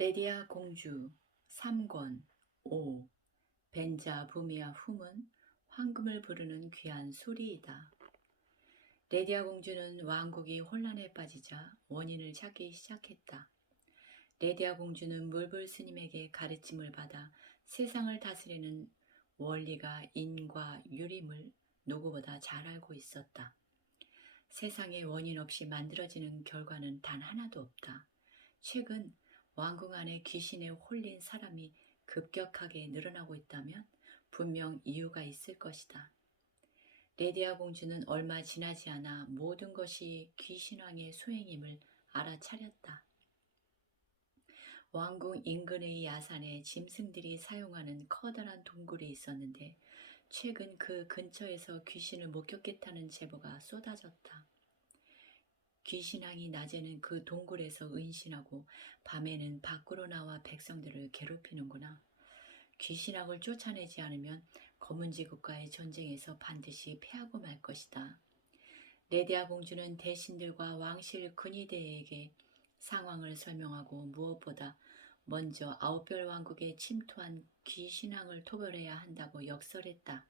레디아 공주 3권 5. 벤자 부미아 훔은 황금을 부르는 귀한 소리이다. 레디아 공주는 왕국이 혼란에 빠지자 원인을 찾기 시작했다. 레디아 공주는 물불 스님에게 가르침을 받아 세상을 다스리는 원리가 인과 유림을 누구보다 잘 알고 있었다. 세상에 원인 없이 만들어지는 결과는 단 하나도 없다. 최근 왕궁 안에 귀신에 홀린 사람이 급격하게 늘어나고 있다면 분명 이유가 있을 것이다. 레디아 공주는 얼마 지나지 않아 모든 것이 귀신왕의 소행임을 알아차렸다. 왕궁 인근의 야산에 짐승들이 사용하는 커다란 동굴이 있었는데 최근 그 근처에서 귀신을 목격했다는 제보가 쏟아졌다. 귀신왕이 낮에는 그 동굴에서 은신하고 밤에는 밖으로 나와 백성들을 괴롭히는구나. 귀신왕을 쫓아내지 않으면 검은지국과의 전쟁에서 반드시 패하고 말 것이다. 레디아 공주는 대신들과 왕실 근위대에게 상황을 설명하고 무엇보다 먼저 아홉별 왕국에 침투한 귀신왕을 토벌해야 한다고 역설했다.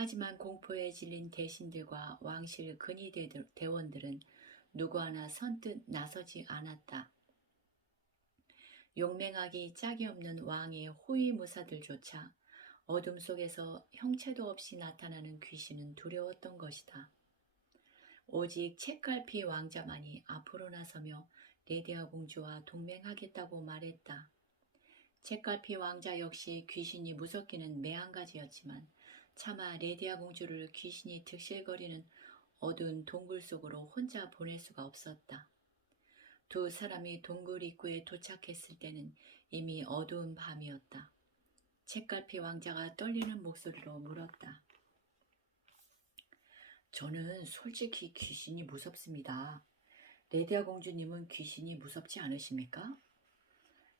하지만 공포에 질린 대신들과 왕실 근위대원들은 누구 하나 선뜻 나서지 않았다. 용맹하기 짝이 없는 왕의 호위무사들조차 어둠 속에서 형체도 없이 나타나는 귀신은 두려웠던 것이다. 오직 책갈피 왕자만이 앞으로 나서며 레디아 공주와 동맹하겠다고 말했다. 책갈피 왕자 역시 귀신이 무섭기는 매한가지였지만 차마 레디아 공주를 귀신이 득실거리는 어두운 동굴 속으로 혼자 보낼 수가 없었다. 두 사람이 동굴 입구에 도착했을 때는 이미 어두운 밤이었다. 책갈피 왕자가 떨리는 목소리로 물었다. 저는 솔직히 귀신이 무섭습니다. 레디아 공주님은 귀신이 무섭지 않으십니까?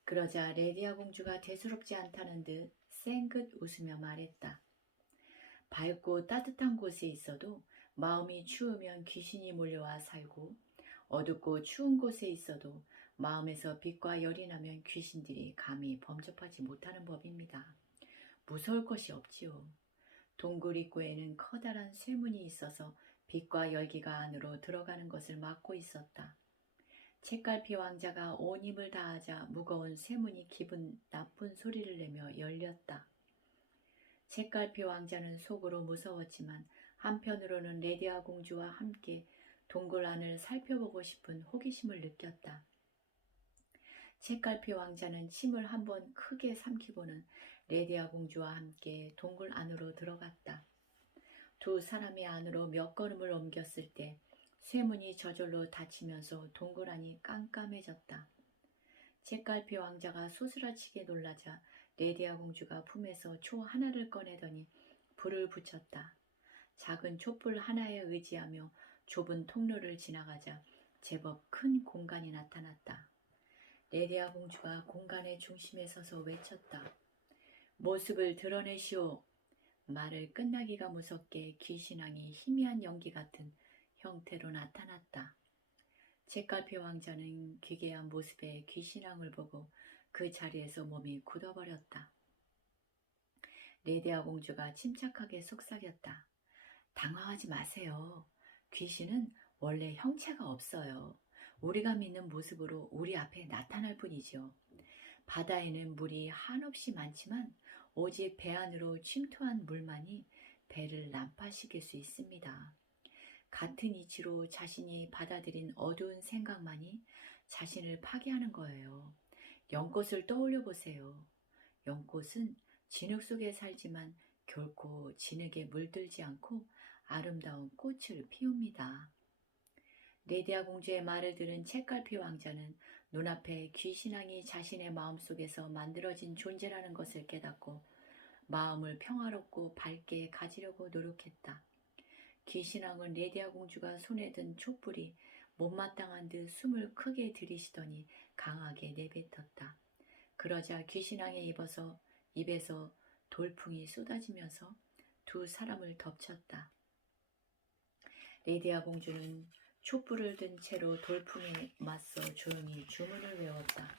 그러자 레디아 공주가 대수롭지 않다는 듯 쌩긋 웃으며 말했다. 밝고 따뜻한 곳에 있어도 마음이 추우면 귀신이 몰려와 살고 어둡고 추운 곳에 있어도 마음에서 빛과 열이 나면 귀신들이 감히 범접하지 못하는 법입니다. 무서울 것이 없지요. 동굴 입구에는 커다란 쇠문이 있어서 빛과 열기가 안으로 들어가는 것을 막고 있었다. 책갈피 왕자가 온 힘을 다하자 무거운 쇠문이 기분 나쁜 소리를 내며 열렸다. 책갈피 왕자는 속으로 무서웠지만 한편으로는 레디아 공주와 함께 동굴 안을 살펴보고 싶은 호기심을 느꼈다. 책갈피 왕자는 침을 한번 크게 삼키고는 레디아 공주와 함께 동굴 안으로 들어갔다. 두 사람이 안으로 몇 걸음을 옮겼을 때 쇠문이 저절로 닫히면서 동굴 안이 깜깜해졌다. 책갈피 왕자가 소스라치게 놀라자 레디아 공주가 품에서 초 하나를 꺼내더니 불을 붙였다. 작은 촛불 하나에 의지하며 좁은 통로를 지나가자 제법 큰 공간이 나타났다. 레디아 공주가 공간의 중심에 서서 외쳤다. 모습을 드러내시오. 말을 끝나기가 무섭게 귀신왕이 희미한 연기 같은 형태로 나타났다. 책갈피 왕자는 기괴한 모습의 귀신왕을 보고 그 자리에서 몸이 굳어버렸다. 레디아 공주가 침착하게 속삭였다. 당황하지 마세요. 귀신은 원래 형체가 없어요. 우리가 믿는 모습으로 우리 앞에 나타날 뿐이죠. 바다에는 물이 한없이 많지만 오직 배 안으로 침투한 물만이 배를 난파시킬 수 있습니다. 같은 이치로 자신이 받아들인 어두운 생각만이 자신을 파괴하는 거예요. 연꽃을 떠올려 보세요. 연꽃은 진흙 속에 살지만 결코 진흙에 물들지 않고 아름다운 꽃을 피웁니다. 레디아 공주의 말을 들은 책갈피 왕자는 눈앞에 귀신왕이 자신의 마음속에서 만들어진 존재라는 것을 깨닫고 마음을 평화롭고 밝게 가지려고 노력했다. 귀신왕은 레디아 공주가 손에 든 촛불이 못마땅한 듯 숨을 크게 들이쉬더니 강하게 내뱉었다. 그러자 귀신왕의 입에서 돌풍이 쏟아지면서 두 사람을 덮쳤다. 레디아 공주는 촛불을 든 채로 돌풍에 맞서 조용히 주문을 외웠다.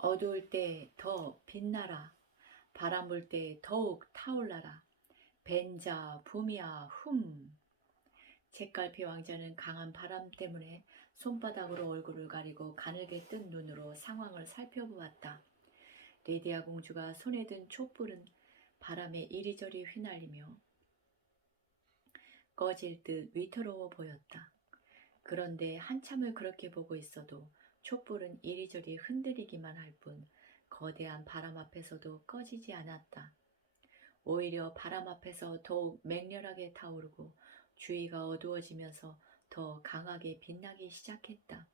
어두울 때 더 빛나라. 바람 불 때 더욱 타올라라. 벤자 부미야 훔. 책갈피 왕자는 강한 바람 때문에 손바닥으로 얼굴을 가리고 가늘게 뜬 눈으로 상황을 살펴보았다. 레디아 공주가 손에 든 촛불은 바람에 이리저리 휘날리며 꺼질 듯 위태로워 보였다. 그런데 한참을 그렇게 보고 있어도 촛불은 이리저리 흔들리기만 할 뿐 거대한 바람 앞에서도 꺼지지 않았다. 오히려 바람 앞에서 더욱 맹렬하게 타오르고 주위가 어두워지면서 더 강하게 빛나기 시작했다.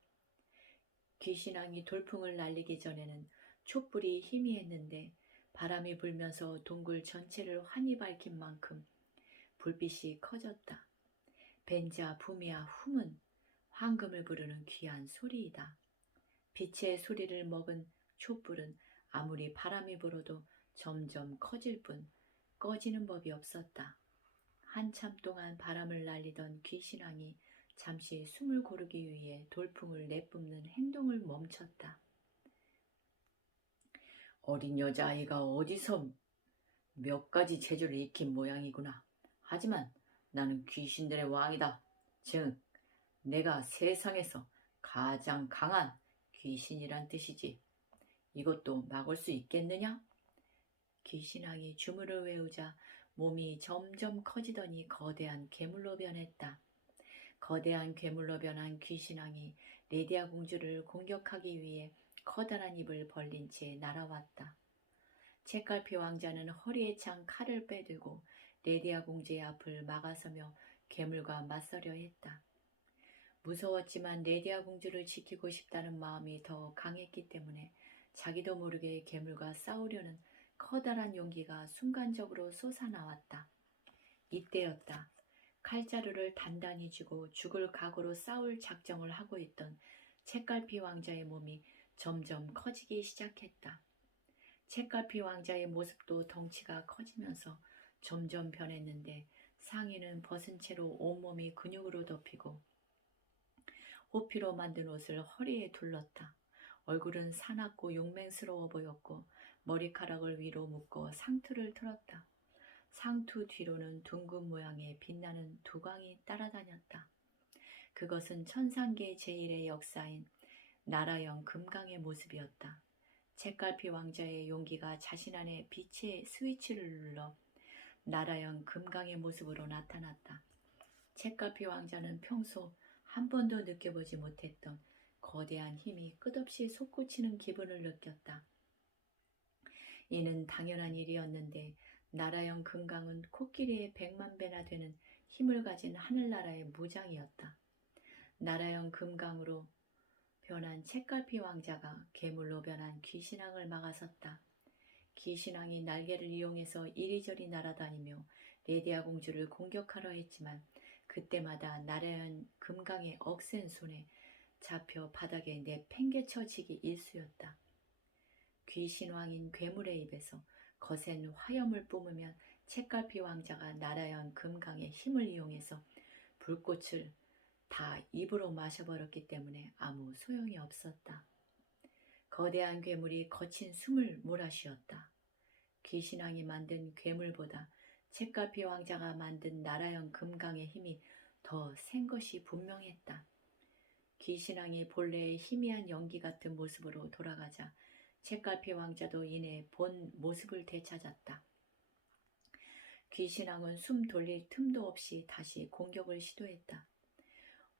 귀신왕이 돌풍을 날리기 전에는 촛불이 희미했는데 바람이 불면서 동굴 전체를 환히 밝힌 만큼 불빛이 커졌다. 벤자 부미야 훔은 황금을 부르는 귀한 소리이다. 빛의 소리를 먹은 촛불은 아무리 바람이 불어도 점점 커질 뿐 꺼지는 법이 없었다. 한참 동안 바람을 날리던 귀신왕이 잠시 숨을 고르기 위해 돌풍을 내뿜는 행동을 멈췄다. 어린 여자아이가 어디서 몇 가지 재주를 익힌 모양이구나. 하지만 나는 귀신들의 왕이다. 즉, 내가 세상에서 가장 강한 귀신이란 뜻이지. 이것도 막을 수 있겠느냐? 귀신왕이 주문을 외우자 몸이 점점 커지더니 거대한 괴물로 변했다. 거대한 괴물로 변한 귀신왕이 레디아 공주를 공격하기 위해 커다란 입을 벌린 채 날아왔다. 책갈피 왕자는 허리에 찬 칼을 빼들고 레디아 공주의 앞을 막아서며 괴물과 맞서려 했다. 무서웠지만 레디아 공주를 지키고 싶다는 마음이 더 강했기 때문에 자기도 모르게 괴물과 싸우려는 커다란 용기가 순간적으로 솟아나왔다. 이때였다. 칼자루를 단단히 쥐고 죽을 각오로 싸울 작정을 하고 있던 책갈피 왕자의 몸이 점점 커지기 시작했다. 책갈피 왕자의 모습도 덩치가 커지면서 점점 변했는데 상의는 벗은 채로 온몸이 근육으로 덮이고 호피로 만든 옷을 허리에 둘렀다. 얼굴은 사납고 용맹스러워 보였고 머리카락을 위로 묶어 상투를 틀었다. 상투 뒤로는 둥근 모양의 빛나는 두광이 따라다녔다. 그것은 천상계 제1의 역사인 나라형 금강의 모습이었다. 책갈피 왕자의 용기가 자신 안에 빛의 스위치를 눌러 나라형 금강의 모습으로 나타났다. 책갈피 왕자는 평소 한 번도 느껴보지 못했던 거대한 힘이 끝없이 솟구치는 기분을 느꼈다. 이는 당연한 일이었는데 나라형 금강은 코끼리의 100만 배나 되는 힘을 가진 하늘나라의 무장이었다. 나라형 금강으로 변한 책갈피 왕자가 괴물로 변한 귀신왕을 막아섰다. 귀신왕이 날개를 이용해서 이리저리 날아다니며 레디아 공주를 공격하려 했지만 그때마다 나라형 금강의 억센 손에 잡혀 바닥에 내팽개쳐지기 일쑤였다. 귀신왕인 괴물의 입에서 거센 화염을 뿜으면 책갈피 왕자가 나라형 금강의 힘을 이용해서 불꽃을 다 입으로 마셔버렸기 때문에 아무 소용이 없었다. 거대한 괴물이 거친 숨을 몰아쉬었다. 귀신왕이 만든 괴물보다 책갈피 왕자가 만든 나라형 금강의 힘이 더 센 것이 분명했다. 귀신왕이 본래의 희미한 연기 같은 모습으로 돌아가자 책갈피 왕자도 이내 본 모습을 되찾았다. 귀신왕은 숨 돌릴 틈도 없이 다시 공격을 시도했다.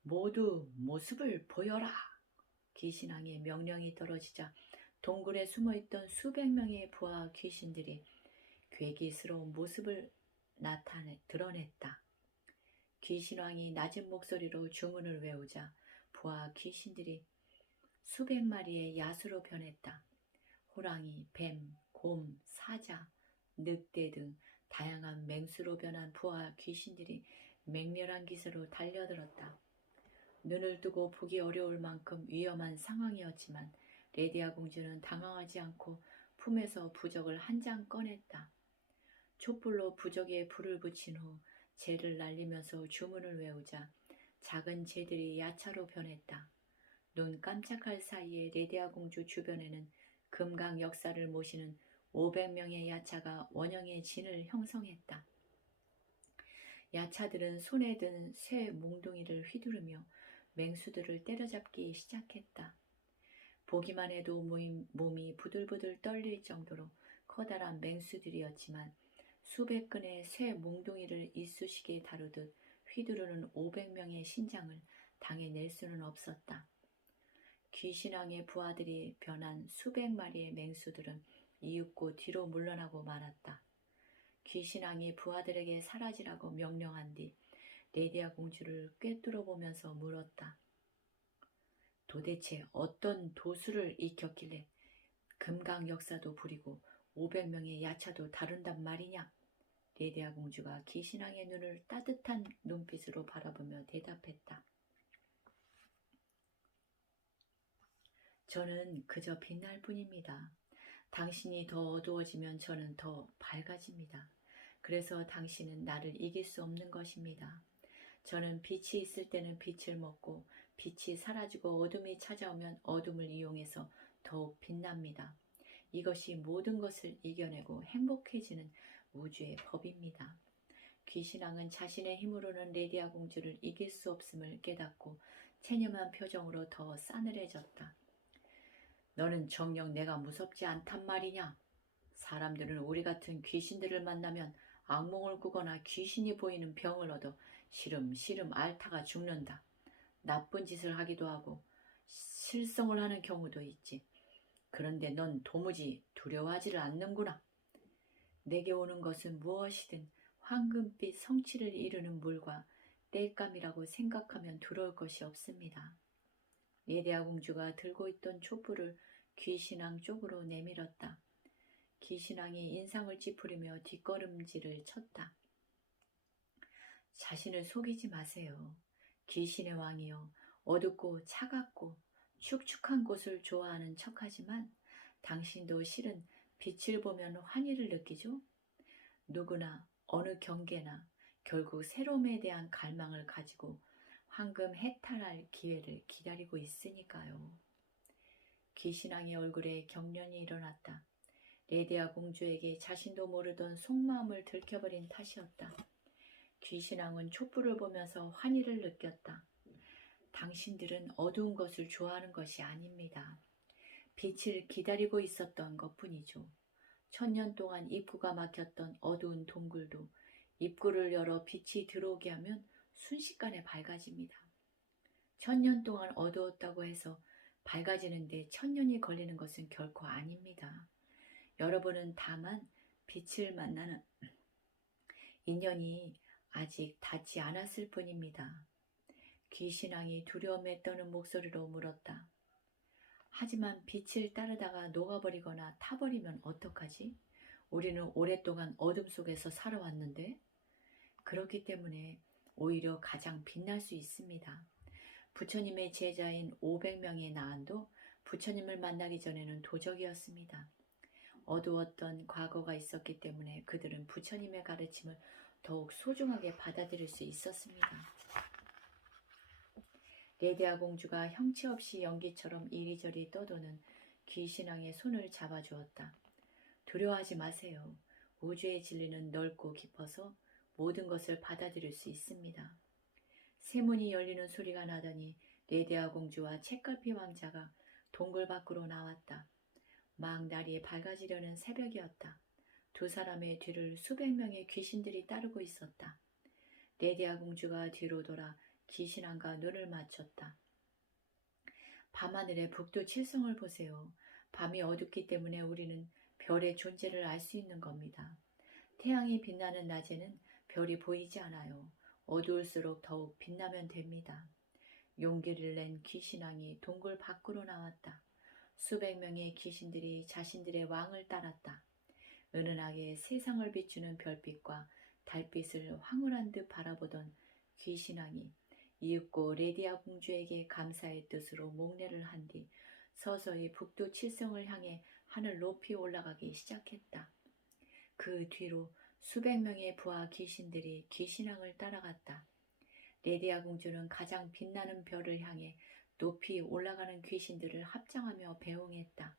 모두 모습을 보여라! 귀신왕의 명령이 떨어지자 동굴에 숨어있던 수백 명의 부하 귀신들이 괴기스러운 모습을 드러냈다. 귀신왕이 낮은 목소리로 주문을 외우자 부하 귀신들이 수백 마리의 야수로 변했다. 호랑이, 뱀, 곰, 사자, 늑대 등 다양한 맹수로 변한 부하 귀신들이 맹렬한 기세로 달려들었다. 눈을 뜨고 보기 어려울 만큼 위험한 상황이었지만 레디아 공주는 당황하지 않고 품에서 부적을 한 장 꺼냈다. 촛불로 부적에 불을 붙인 후 재를 날리면서 주문을 외우자 작은 재들이 야차로 변했다. 눈 깜짝할 사이에 레디아 공주 주변에는 금강 역사를 모시는 500명의 야차가 원형의 진을 형성했다. 야차들은 손에 든 쇠 몽둥이를 휘두르며 맹수들을 때려잡기 시작했다. 보기만 해도 몸이 부들부들 떨릴 정도로 커다란 맹수들이었지만 수백 근의 쇠 몽둥이를 이쑤시개 다루듯 휘두르는 500명의 신장을 당해낼 수는 없었다. 귀신왕의 부하들이 변한 수백 마리의 맹수들은 이윽고 뒤로 물러나고 말았다. 귀신왕이 부하들에게 사라지라고 명령한 뒤 레디아 공주를 꿰뚫어 보면서 물었다. 도대체 어떤 도수를 익혔길래 금강 역사도 부리고 500명의 야차도 다룬단 말이냐? 레디아 공주가 귀신왕의 눈을 따뜻한 눈빛으로 바라보며 대답했다. 저는 그저 빛날 뿐입니다. 당신이 더 어두워지면 저는 더 밝아집니다. 그래서 당신은 나를 이길 수 없는 것입니다. 저는 빛이 있을 때는 빛을 먹고 빛이 사라지고 어둠이 찾아오면 어둠을 이용해서 더욱 빛납니다. 이것이 모든 것을 이겨내고 행복해지는 우주의 법입니다. 귀신왕은 자신의 힘으로는 레디아 공주를 이길 수 없음을 깨닫고 체념한 표정으로 더 싸늘해졌다. 너는 정녕 내가 무섭지 않단 말이냐? 사람들은 우리 같은 귀신들을 만나면 악몽을 꾸거나 귀신이 보이는 병을 얻어 시름시름 앓다가 죽는다. 나쁜 짓을 하기도 하고 실성을 하는 경우도 있지. 그런데 넌 도무지 두려워하지를 않는구나. 내게 오는 것은 무엇이든 황금빛 성취를 이루는 물과 땔감이라고 생각하면 두려울 것이 없습니다. 레디아 공주가 들고 있던 촛불을 귀신왕 쪽으로 내밀었다. 귀신왕이 인상을 찌푸리며 뒷걸음질을 쳤다. 자신을 속이지 마세요. 귀신의 왕이여, 어둡고 차갑고 축축한 곳을 좋아하는 척하지만 당신도 실은 빛을 보면 환희를 느끼죠? 누구나 어느 경계나 결국 새로움에 대한 갈망을 가지고 황금 해탈할 기회를 기다리고 있으니까요. 귀신왕의 얼굴에 경련이 일어났다. 레디아 공주에게 자신도 모르던 속마음을 들켜버린 탓이었다. 귀신왕은 촛불을 보면서 환희를 느꼈다. 당신들은 어두운 것을 좋아하는 것이 아닙니다. 빛을 기다리고 있었던 것뿐이죠. 1000년 동안 입구가 막혔던 어두운 동굴도 입구를 열어 빛이 들어오게 하면 순식간에 밝아집니다. 1000년 동안 어두웠다고 해서 밝아지는데 1000년이 걸리는 것은 결코 아닙니다. 여러분은 다만 빛을 만나는 인연이 아직 닿지 않았을 뿐입니다. 귀신왕이 두려움에 떠는 목소리로 물었다. 하지만 빛을 따르다가 녹아버리거나 타버리면 어떡하지? 우리는 오랫동안 어둠 속에서 살아왔는데? 그렇기 때문에 오히려 가장 빛날 수 있습니다. 부처님의 제자인 500명의 나한도 부처님을 만나기 전에는 도적이었습니다. 어두웠던 과거가 있었기 때문에 그들은 부처님의 가르침을 더욱 소중하게 받아들일 수 있었습니다. 레디아 공주가 형체 없이 연기처럼 이리저리 떠도는 귀신왕의 손을 잡아주었다. 두려워하지 마세요. 우주의 진리는 넓고 깊어서 모든 것을 받아들일 수 있습니다. 세문이 열리는 소리가 나더니 레디아 공주와 책갈피 왕자가 동굴 밖으로 나왔다. 막 날이 밝아지려는 새벽이었다. 두 사람의 뒤를 수백 명의 귀신들이 따르고 있었다. 레디아 공주가 뒤로 돌아 귀신왕과 눈을 맞췄다. 밤하늘의 북두 칠성을 보세요. 밤이 어둡기 때문에 우리는 별의 존재를 알 수 있는 겁니다. 태양이 빛나는 낮에는 별이 보이지 않아요. 어두울수록 더욱 빛나면 됩니다. 용기를 낸 귀신왕이 동굴 밖으로 나왔다. 수백 명의 귀신들이 자신들의 왕을 따랐다. 은은하게 세상을 비추는 별빛과 달빛을 황홀한 듯 바라보던 귀신왕이 이윽고 레디아 공주에게 감사의 뜻으로 목례를 한 뒤 서서히 북두 칠성을 향해 하늘 높이 올라가기 시작했다. 그 뒤로 수백 명의 부하 귀신들이 귀신왕을 따라갔다. 레디아 공주는 가장 빛나는 별을 향해 높이 올라가는 귀신들을 합장하며 배웅했다.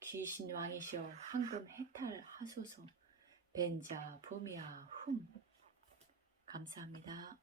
귀신 왕이시여 황금 해탈하소서. 벤자 부미야 흠. 감사합니다.